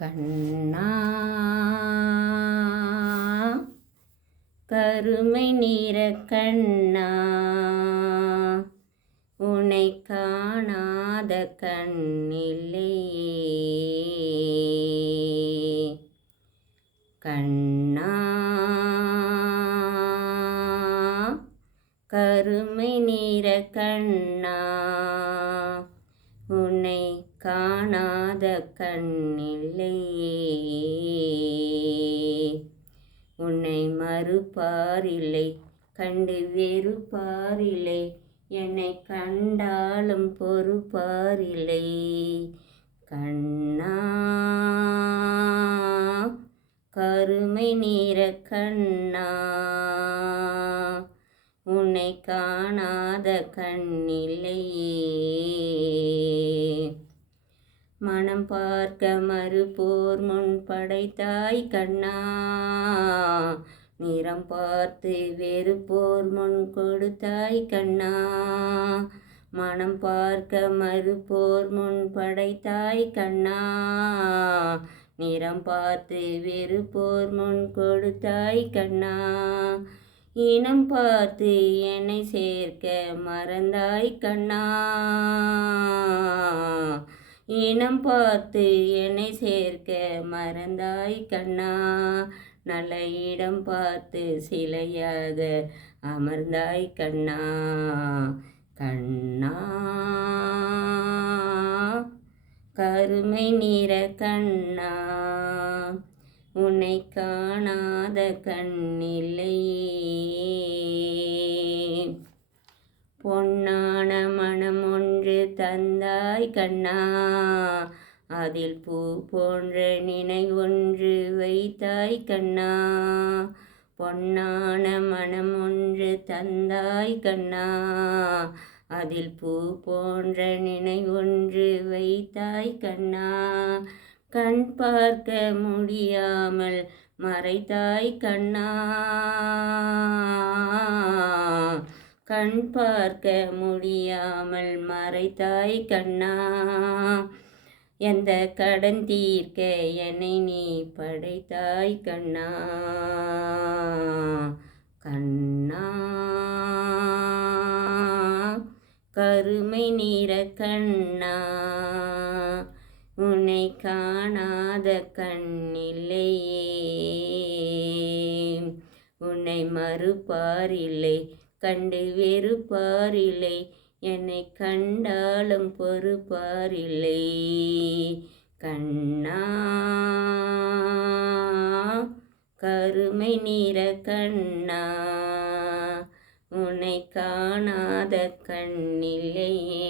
கண்ணா. கருமை நிற கண்ணா. உனை காணாத கண்ணில்லையே கண்ணா. கருமை நிற கண்ணா. உன்னை காணாத கண்ணில்லையே. உன்னை மறுப்பாரில்லை கண்டு வெறுப்பாரில்லை என்னை கண்டாலும் பொறுப்பாரில்லை. கண்ணா கருமை நீர கண்ணா உன்னை காணாத கண்ணில்லையே. மனம் பார்க்க மறுப்போர் முன் படைத்தாய் கண்ணா. நிறம் பார்த்து வெறுப்போர் முன் கொடுத்தாய் கண்ணா. மனம் பார்க்க மறுப்போர் முன் படைத்தாய் கண்ணா. நிறம் பார்த்து வெறுப்போர் முன் கொடுத்தாய் கண்ணா. இனம் பார்த்து என்னை சேர்க்க மறந்தாய் கண்ணா. இனம் பார்த்து என்னை சேர்க்க மறந்தாய் கண்ணா. நல்ல இடம் பார்த்து சிலையாக அமர்ந்தாய் கண்ணா. கண்ணா. கருமை நிற கண்ணா. உன்னை காணாத கண்ணில்லையே பொன்னான மனம் ஒன்று தந்தாய் கண்ணா. அதில் பூ போன்ற நினை ஒன்று வைத்தாய் கண்ணா. பொன்னான மனம் ஒன்று தந்தாய் கண்ணா. அதில் பூ போன்ற நினை ஒன்று வைத்தாய் கண்ணா. கண் பார்க்க முடியாமல் மறைத்தாய் கண்ணா. கண் பார்க்க முடியாமல் மறைத்தாய் கண்ணா. எந்த கடன் தீர்க்க என்னை நீ படைத்தாய் கண்ணா. கண்ணா. கருமை நிற கண்ணா. உன்னை காணாத கண்ணில்லையே. உன்னை மறுப்பாரில்லை கண்டு வெறுப்பாரில்லை. என்னை கண்டாலும் பொறுப்பாரில்லை. கண்ணா கருமை நிற கண்ணா உன்னை காணாத கண்ணில்லையே.